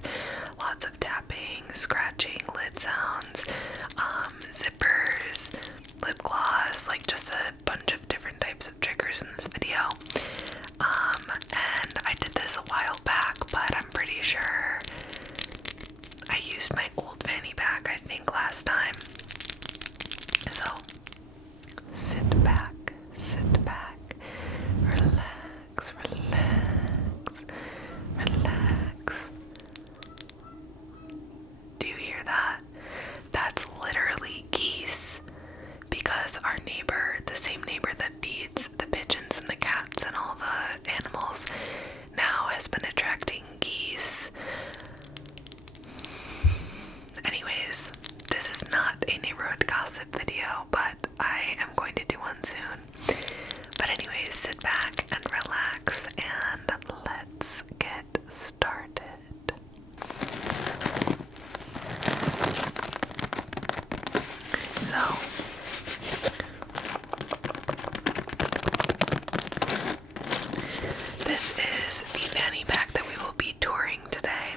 triggers, lots of tapping, scratching, lid sounds, zippers, lip gloss, like just a bunch of different types of triggers in this video. And I did this a while back, but I'm pretty sure I used my old fanny pack, I think, last time. So, sit back, relax, relax, relax. Do you hear that? That's literally geese, because our neighbor, the same neighbor that feeds the pigeons and the cats and all the animals, now has been attracting geese. Anyways, this is not a neighborhood gossip video, but I am going to do one soon. But anyways, sit back and relax and let's get started. So, this is the fanny pack that we will be touring today.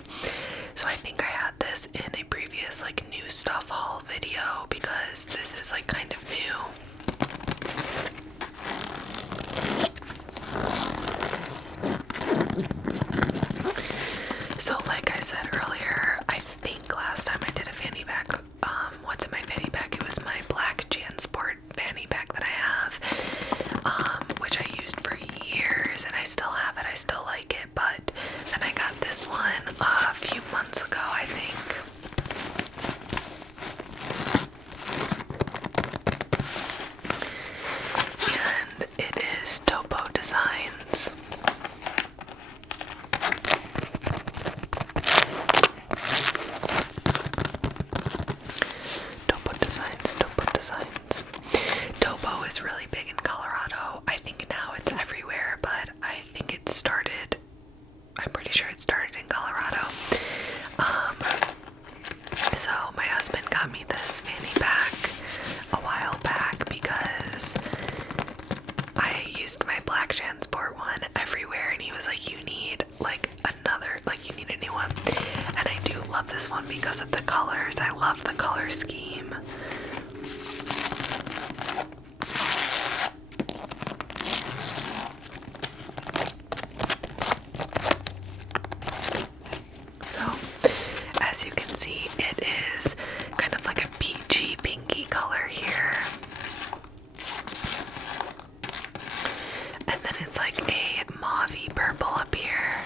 So I think I had this in a previous like new stuff haul video because this is like kind of new. So like I said earlier, I think last time I did a fanny pack, what's in my fanny pack? It was my black JanSport fanny pack that I have, which I used for years, and I still have it, I still like it, but then I got this one a few months ago, I think. And it is Topo Designs. Topo is really big in Colorado. I think now it's everywhere, but I think it started, I'm pretty sure it started in Colorado. So my husband got me this fanny pack a while back because I used my black JanSport one everywhere, and he was like, you need like another, like you need a new one. And I do love this one because of the colors. I love the color scheme. So, as you can see, it is kind of like a peachy, pinky color here. And then it's like a mauvey purple up here.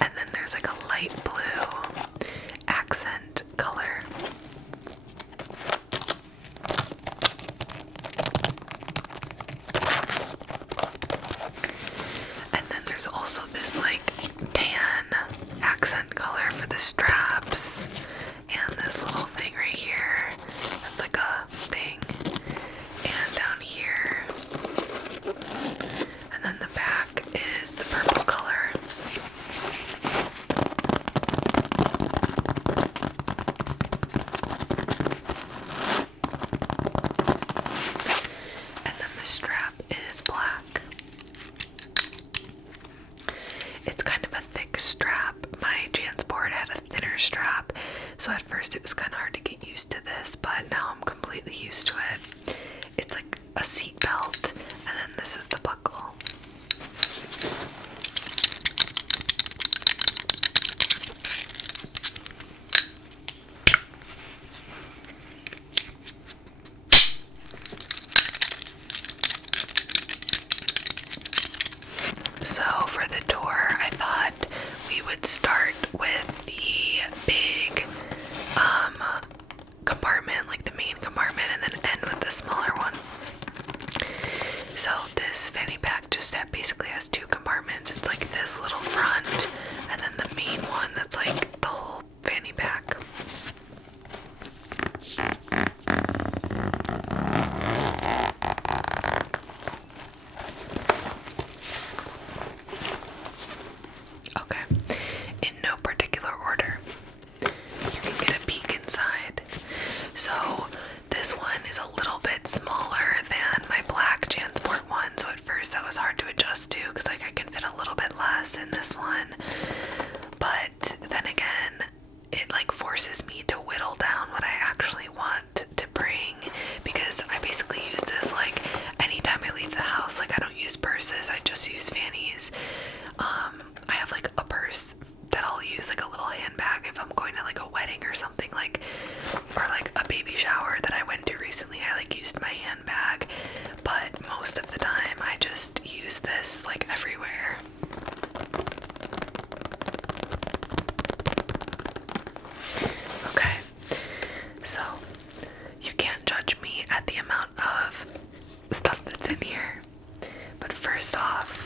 And then there's like a light blue accent color. And then there's also this like tan accent color for the straps, and this little thing right here that's like a thing, and down here, and then the back is the purple color. And then the strap is black. It's kind of a thick strap. My JanSport had a thinner strap, so at first it was kind of hard to get used to this, but now I'm completely used to it. It's like a seat belt, and then this is the buckle. So for the door, I thought we would start with the big compartment, like the main compartment, and then end with the smaller one. So this fanny pack just basically has two compartments. It's like this little front, and then the main one that's like the whole fanny pack. Okay, in no particular order. You can get a peek inside. So this one is a little bit smaller than my black JanSport one, so at first that was hard to adjust to because like I can fit a little bit less in this one. one. But then again, it like forces me to whittle down what I actually want to bring, because I basically use this like anytime I leave the house. Like, I don't use purses, I just use fannies. I have like a purse that I'll use, like a little handbag, if I'm going to like a wedding or something, like, or like a baby shower that I went to recently. I like used my handbag, but most of the time I just use this like everywhere. Okay, so you can't judge me at the amount of stuff that's in here, but first off,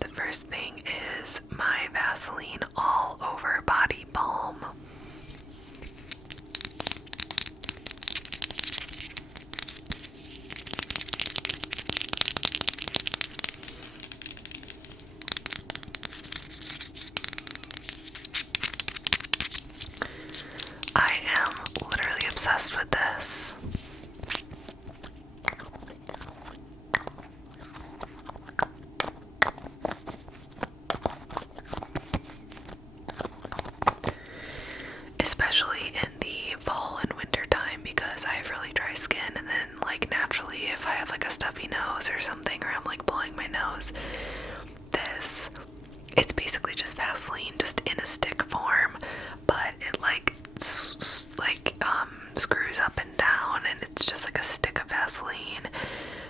the first thing is my Vaseline all over body balm. I am literally obsessed with this. Especially in the fall and winter time, because I have really dry skin, and then like naturally if I have like a stuffy nose or something, or I'm like blowing my nose, it's basically just Vaseline just in a stick form, but it like screws up and down, and it's just like a stick of Vaseline.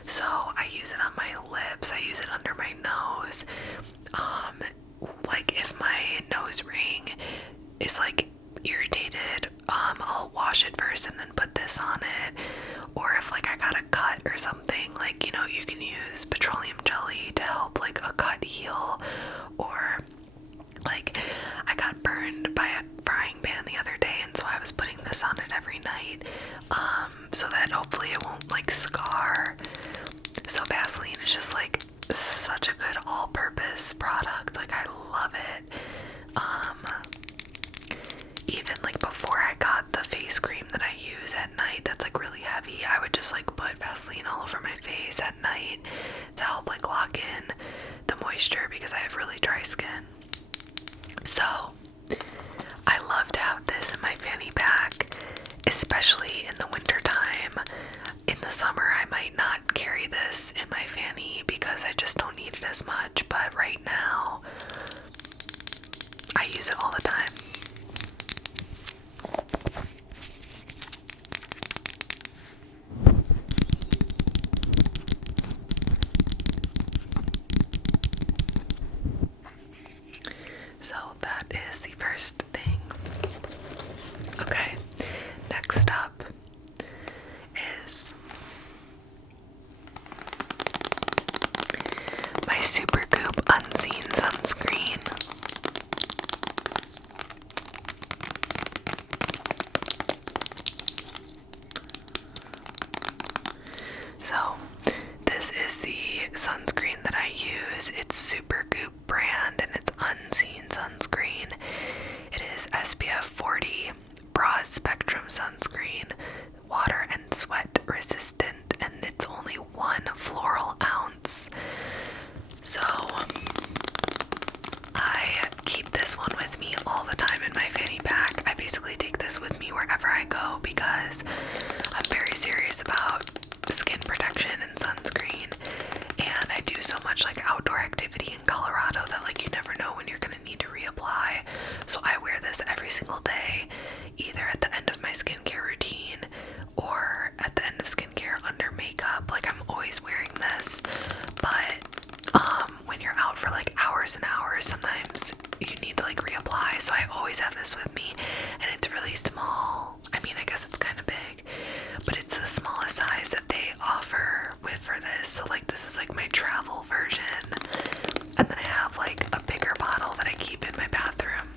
So I use it on my lips, I use it under my nose. Like if my nose ring is like irritated, I'll wash it first and then put this on it. Or if like I got a cut or something, like, you know, you can use petroleum jelly to help like a cut heal. Or like I got burned by a frying pan the other day, and so I was putting this on it every night, so that hopefully it won't like scar. So Vaseline is just like such a good all-purpose product. Like, I love it. Even like before I got the face cream that I use at night that's like really heavy, I would just like put Vaseline all over my face at night to help like lock in the moisture, because I have really dry skin. So I love to have this in my fanny pack, especially in the winter time. In the summer I might not carry this in my fanny because I just don't need it as much, but right now I use it all the time. So that is the first thing. Okay, next up is my Super Goop Unseen Sunscreen. So this is the sunscreen that I use. It's Super Goop brand, and it's Unseen Sunscreen. It is SPF 40 broad spectrum sunscreen, water and sweat resistant, and it's only 1 floral ounce. So I keep this one with me all the time in my fanny pack. I basically take this with me wherever I go because I'm very serious about skin protection and sunscreen, and I do so much like outdoor activity in Colorado that like you never know when you're gonna need to reapply. So I wear this every single day, either at the end of my skincare routine or at the end of skincare under makeup. Like, I'm always wearing this. But when you're out for like hours and hours, sometimes you need to like reapply, so I always have this with me, and it's really small. I mean, I guess it's kind of big, but it's the smallest size that they offer for this. So like, this is like my travel version, and then I have like a bigger bottle that I keep in my bathroom.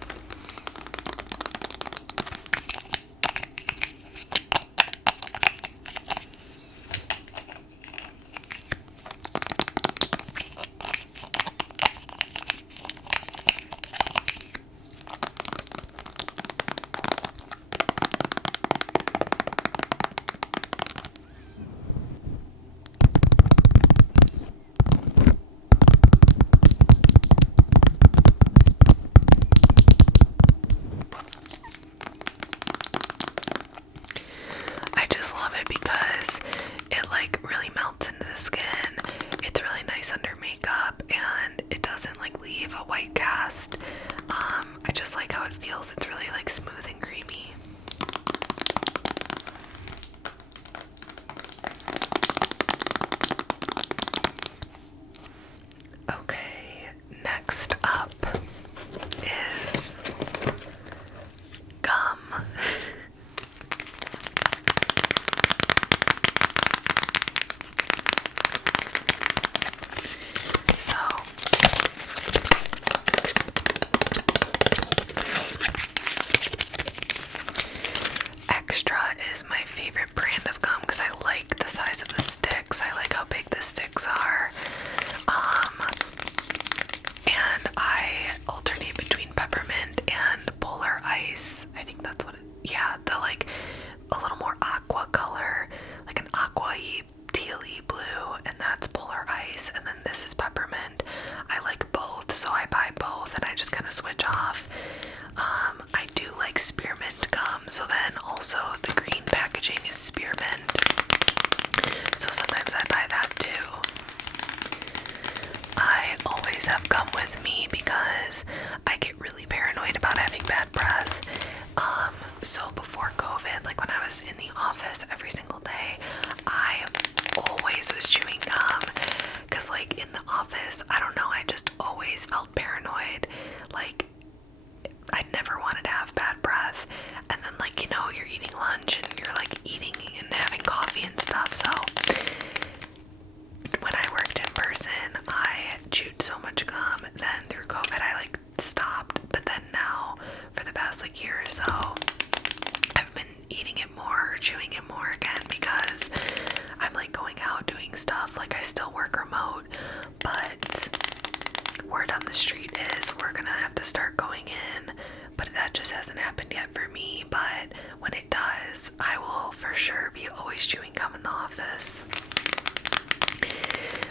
gum in the office.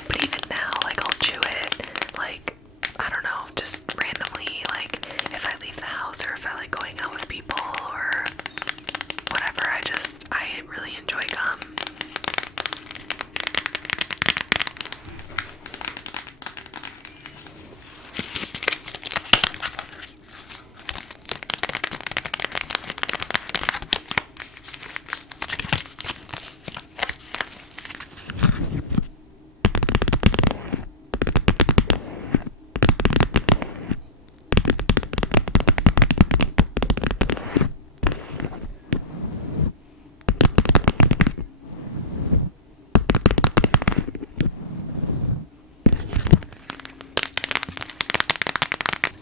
But even now, like, I'll chew it, like, I don't know, just randomly, like, if I leave the house or if I like going out with people or whatever. I really enjoy gum.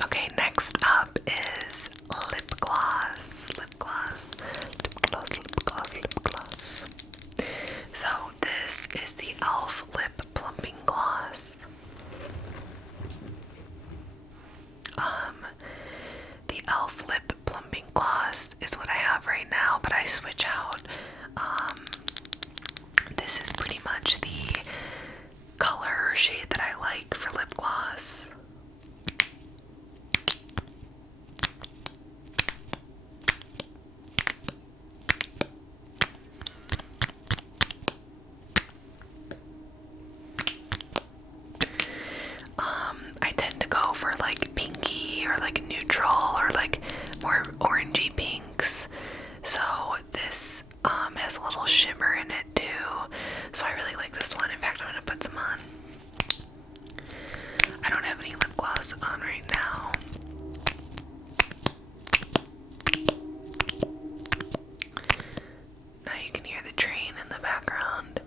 Okay, next up is lip gloss. Lip gloss. Lip gloss, lip gloss, lip gloss. So this is the e.l.f. Lip Plumping Gloss. The e.l.f. Lip Plumping Gloss is what I have right now, but I switch out. This is pretty much the color or shade that I like for lip gloss. I tend to go for like pinky or like neutral or like more orangey pinks. So this has a little shimmer in it too. So I really like this one. In fact, I'm gonna put some on. I don't have any lip gloss on right now. Now you can hear the train in the background.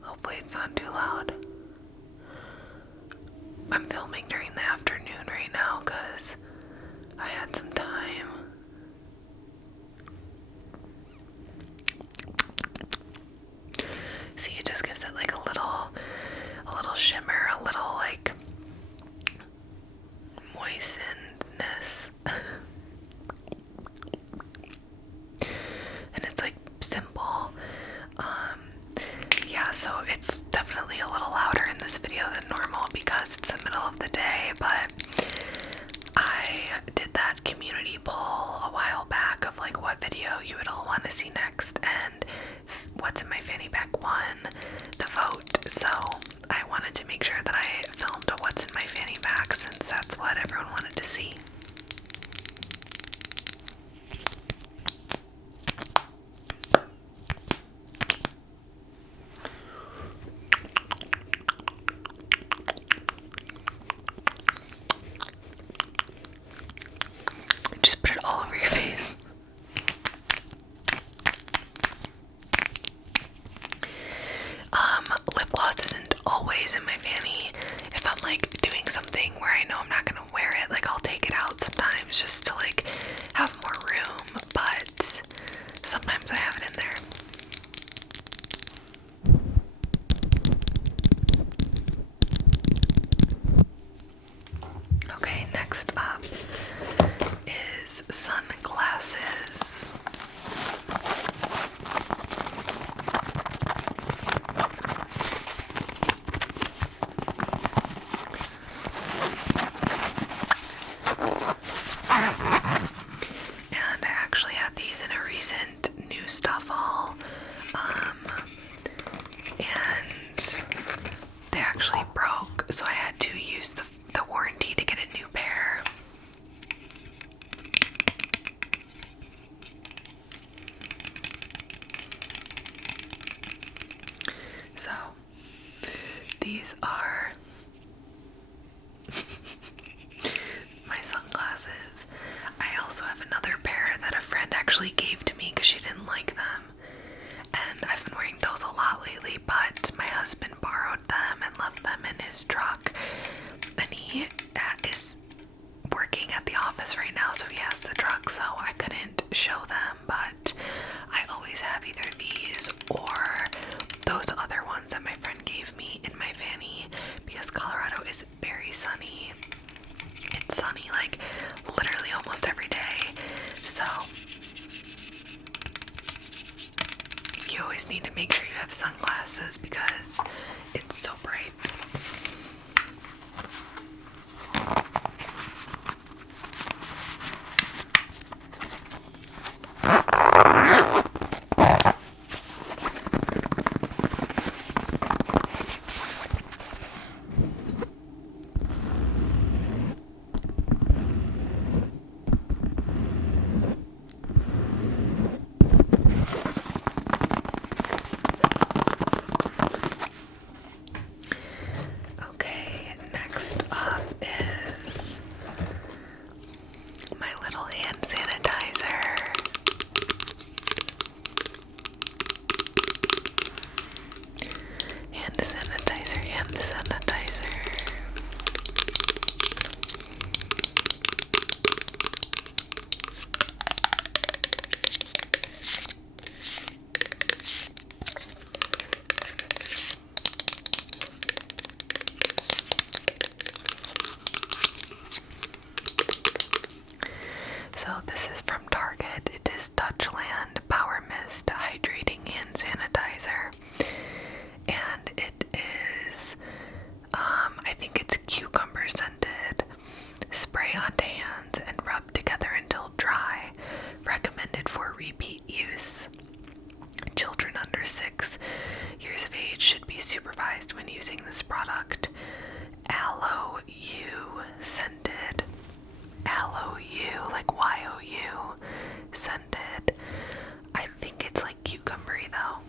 Hopefully it's not too loud. I'm filming during the afternoon right now because I had some time. See, it just gives it like a little shimmer, a little like moistenedness. And it's like simple. Yeah, so it's definitely a little louder in this video than normal because it's the middle of the day, but I did that community poll a while back of like what video you would all want to see next, and what's in my fanny pack won the vote. So I wanted to make sure that I filmed a what's in my fanny pack since that's what everyone wanted to see. Just put it all over your face. Lip gloss isn't always in my fanny. If I'm like doing something where I know I'm not gonna wear it, like I'll take it out sometimes just to like have more room, but sometimes I have it in there. Okay, next up is sunglasses. And I actually had these in a recent new stuff haul, and they actually broke, so I had to use the warranty to get a new pair. So these are my sunglasses. I also have another pair that a friend actually gave to me because she didn't like them, and I've been wearing those a lot lately, but my husband borrowed them and left them in his truck, and he is working at the office right now, so he has the truck, so I couldn't show them, but I always have either these or those other ones that my friend gave me in my fanny because Colorado is very sunny. It's sunny like literally almost every day, so always need to make sure you have sunglasses because it's so bright. Okay, next up is my little hand sanitizer. Hand sanitizer, hand sanitizer. So this is from Target. It is Touchland Power Mist Hydrating Hand Sanitizer. And it is, I think it's cucumber scented. Spray onto hands and rub together until dry. Recommended for repeat use. Children under 6 years of age should be supervised when using this product. Aloe U scented. Aloe U, like Y-O-U, scented. I think it's like cucumbery though.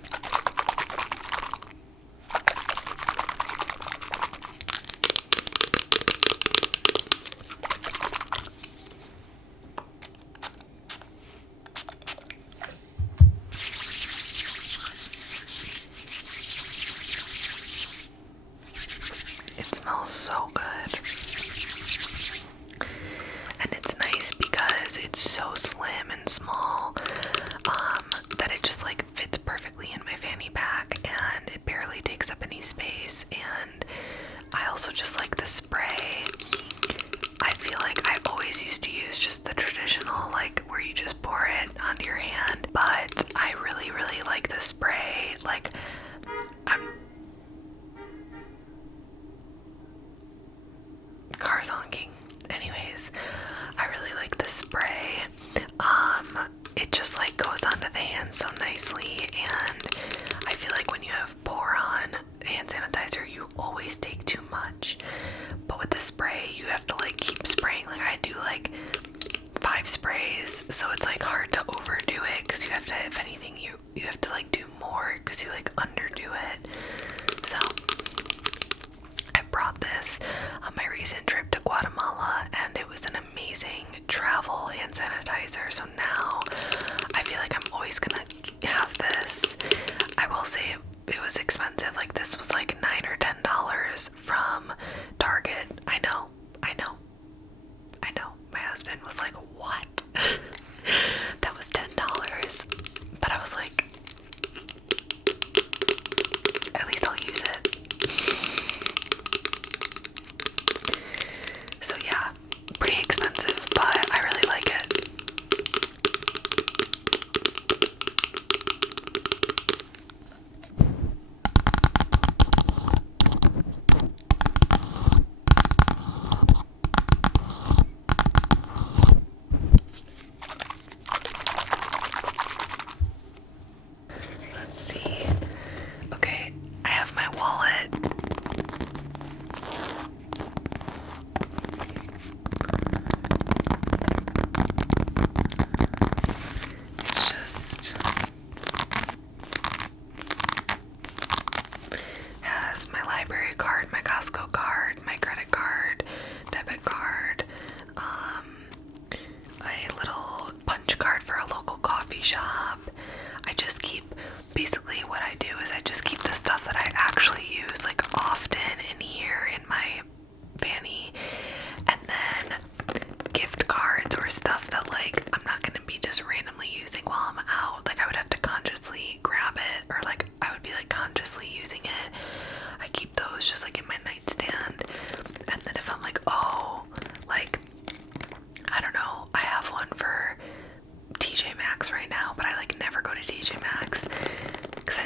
It smells so good. And it's nice because it's so slim and small that it just like fits perfectly in my fanny pack and it barely takes up any space. And I also just like the spray. I feel like I always used to use just the traditional, like where you just pour it onto your hand, but I really, really like the spray. Like, car's honking. Anyways, I really like the spray. It just like goes onto the hand so nicely, and I feel like when you have pour on hand sanitizer, you always take too much. But with the spray, you have to like keep spraying. Like I do like 5 sprays, so it's like hard to overdo it because you have to, if anything, you have to like do more because you like underdo it. So I brought this on my recent trip to Guatemala, and it was an amazing travel hand sanitizer. So now I feel like I'm always gonna have this. I will say it was expensive. Like this was like $9 or $10 from Target. I know. My husband was like, "What?" That was $10. But I was like, at least I'll use it. So yeah, pretty expensive, but I really like it. Let's see. Okay, I have my wallet. It's just has my library card, my Costco card, my credit card, debit card, a little punch card for a local coffee shop. I just keep, basically what I do is I just keep the stuff that I actually use like often in here in my fanny, and then gift cards or stuff that like I'm not gonna be just randomly using while I'm out. Like I would have to consciously grab it, or like I would be like consciously using it. I keep those just like in my nightstand, and then if I'm like, oh, like I don't know, I have one for TJ Maxx right now, but I like never go to TJ Maxx because I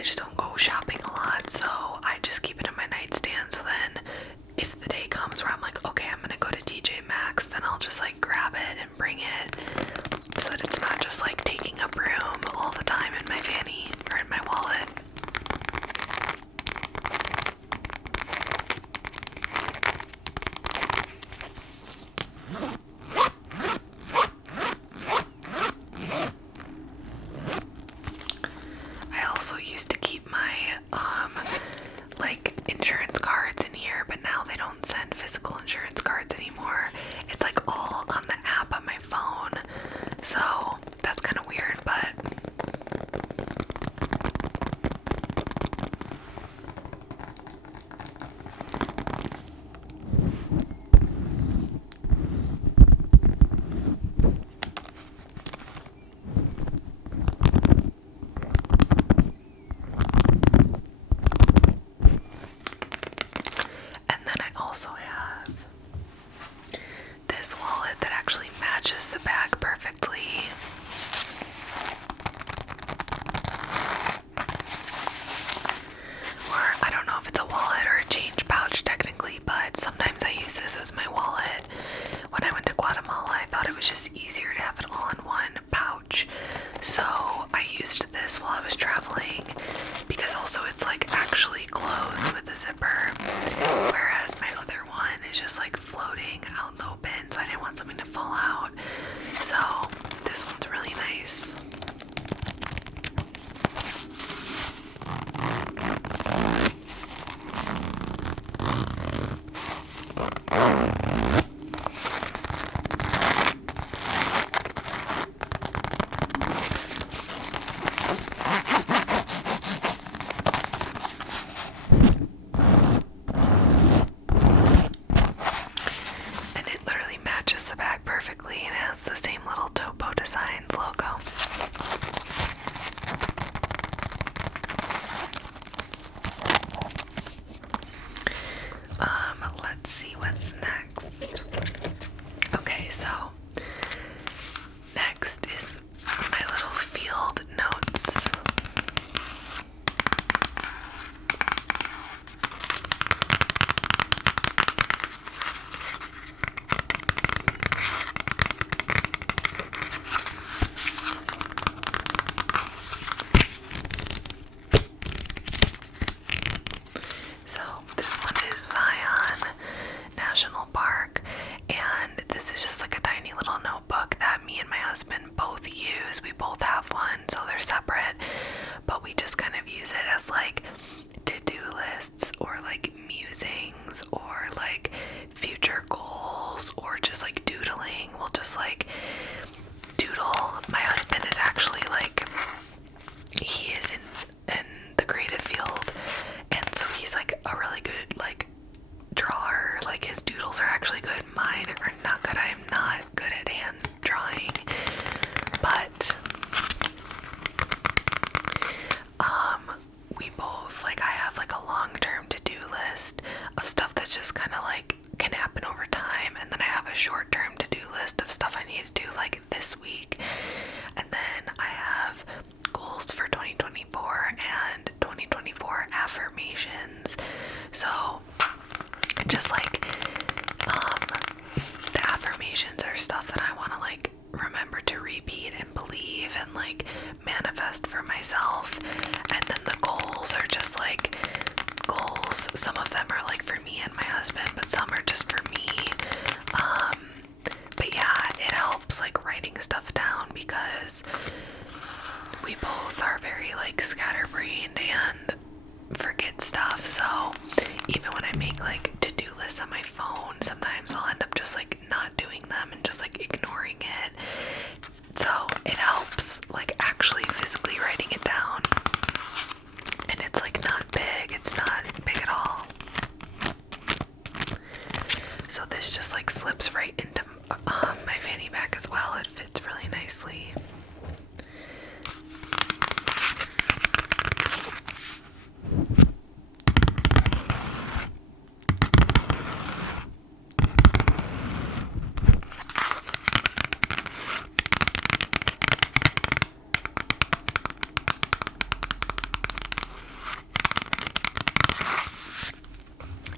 So just like the affirmations are stuff that I want to like remember to repeat and believe and like manifest for myself. And then the goals are just like goals. Some of them are like for me and my husband, but some are just for me. But yeah, it helps like writing stuff down because we both are very like scatterbrained and forget stuff. So even when I make like to-do lists on my phone, sometimes I'll end up just like not doing them and just like ignoring it. So it helps like actually physically writing it down. And it's like not big, it's not big at all. So this just like slips right into my fanny pack as well. It fits really nicely.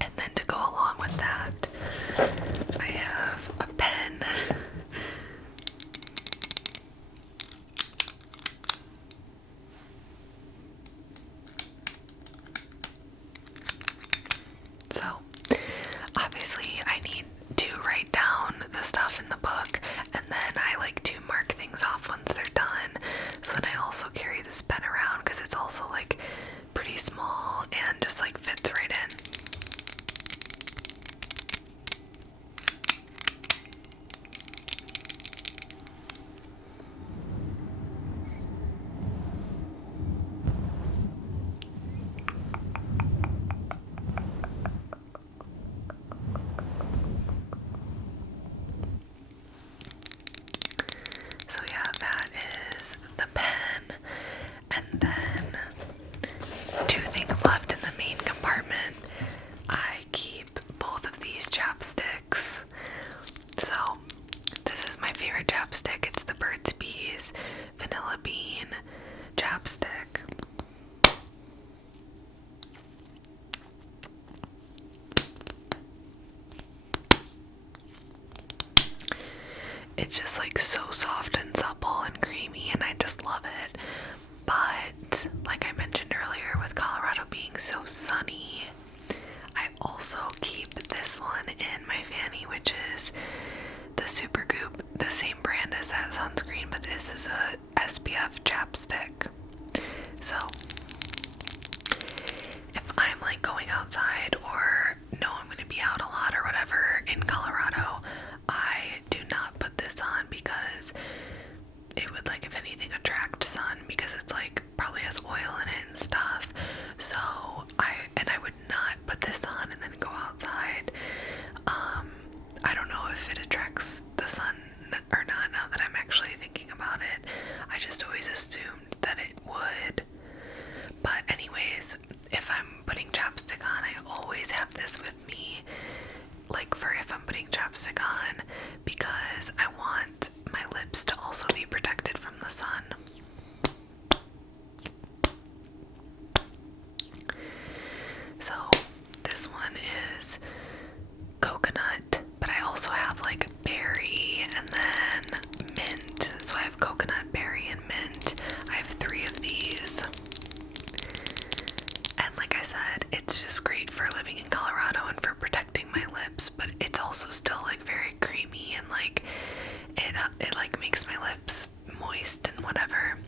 And then to go along with that, I have a pen. So, obviously, I need to write down the stuff in the book, and then I like to mark things off once they're done. So then I also carry this pen around because it's also like pretty small and just like fits right in. So yeah, that is the pen. And then two things left in the main compartment. I keep both of these chapsticks. So this is my favorite chapstick. It's the Burt's Bees Vanilla Bean chapstick. It's just like so soft and supple and creamy, and I just love it. But like I mentioned earlier, with Colorado being so sunny, I also keep this one in my fanny, which is the Supergoop, the same brand as that sunscreen, but this is a SPF chapstick. So if I'm like going outside or know I'm going to be out a lot or whatever in Colorado, I do not put this on because it would like, if anything, attract sun because it's like probably has oil in it and stuff. So I would not put this on and then go outside. I don't know if it attracts the sun or not now that I'm actually thinking about it. I just always assumed that it would. But anyways, if I'm putting chapstick on, I always have this with me, like for if I'm putting chapstick on, because I want my lips to also be protected from the sun. So this one is coconut, but I also have like berry and then mint. So I have coconut, berry, and mint. I have 3 of these. And like I said, it's just great for living in Colorado and for protecting my lips, but it's also still like very creamy and like it like makes my lips moist and whatever.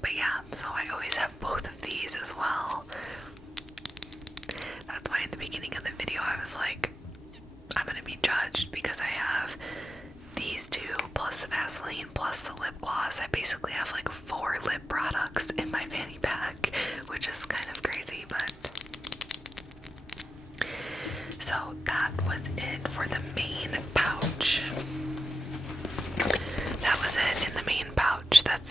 But yeah, so I always have both of these as well. That's why in the beginning of the video I was like, I'm gonna be judged because I have these 2 plus the Vaseline plus the lip gloss. I basically have like 4 lip products in my fanny pack, which is kind of crazy, but so that was it for the main pouch. That was it in the main pouch. That's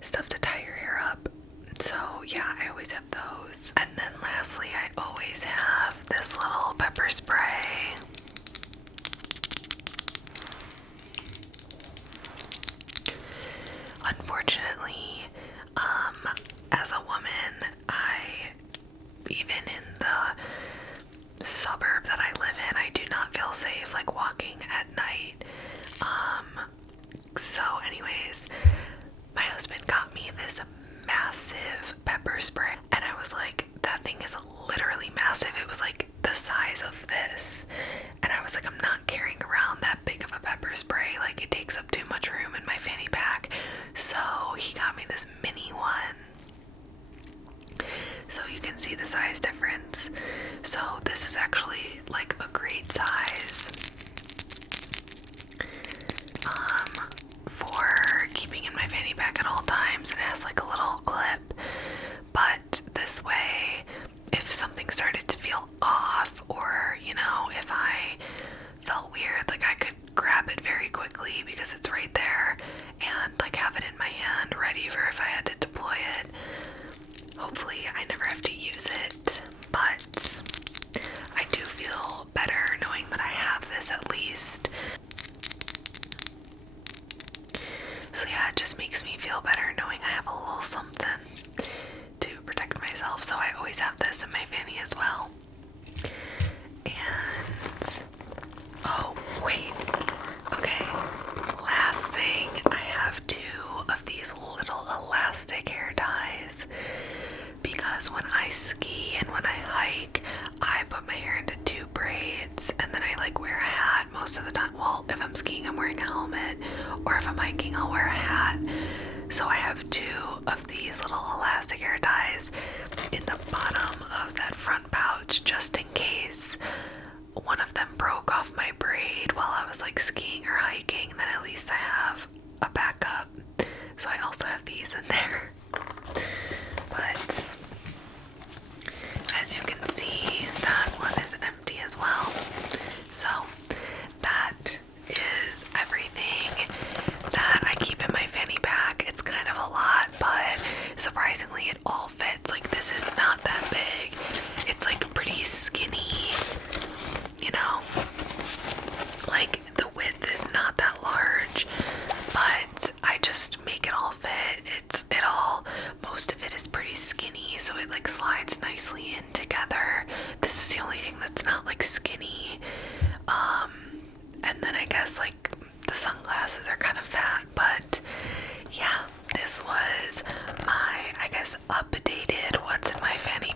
stuff to tie your hair up. So yeah, I always have those. And then lastly, I always have this little pepper spray. Unfortunately, as a woman, even in the suburb that I live in, I do not feel safe like walking at night. So anyways, my husband got me this massive pepper spray, and I was like, that thing is literally massive. It was like the size of this, and I was like, I'm not carrying around that big of a pepper spray, like it takes up too much room in my fanny pack. So he got me this mini one, so you can see the size difference. So this is actually like a great size for keeping in my fanny pack at all times. It has like a little clip, but this way, if something started to feel off, or you know, if I felt weird, like I could grab it very quickly because it's right there, and like have it in my hand ready for if I had to deploy it. Hopefully I never have to use it, but I do feel better knowing that I have this at least. So yeah, it just makes me feel better knowing I have a little something to protect myself. So I always have this in my fanny as well. And oh wait, okay, last thing, I have 2 of these little elastic hair ties, because when I ski and when I hike, I put my hair into 2 braids, and then I like wear a hat most of the time. Well, if I'm skiing, I'm wearing a helmet, or if I'm hiking, I'll wear a hat. So I have 2 of these little elastic hair ties in the bottom of that front pouch, just in case one of them broke off my braid while I was like skiing or hiking. Then at least I have a backup. So I also have these in there. But as you can see, that one is empty as well. So that is everything that I keep in my fanny pack. It's kind of a lot, but surprisingly it all fits. Like, this is not that big. It's like pretty skinny, you know, like the width is not that large, but I just make it all fit. Most of it is pretty skinny, so it like slides nicely in together. This is the only thing that's not like skinny. And then I guess like the sunglasses are kind of fat, but yeah, this was my, I guess, updated what's in my fanny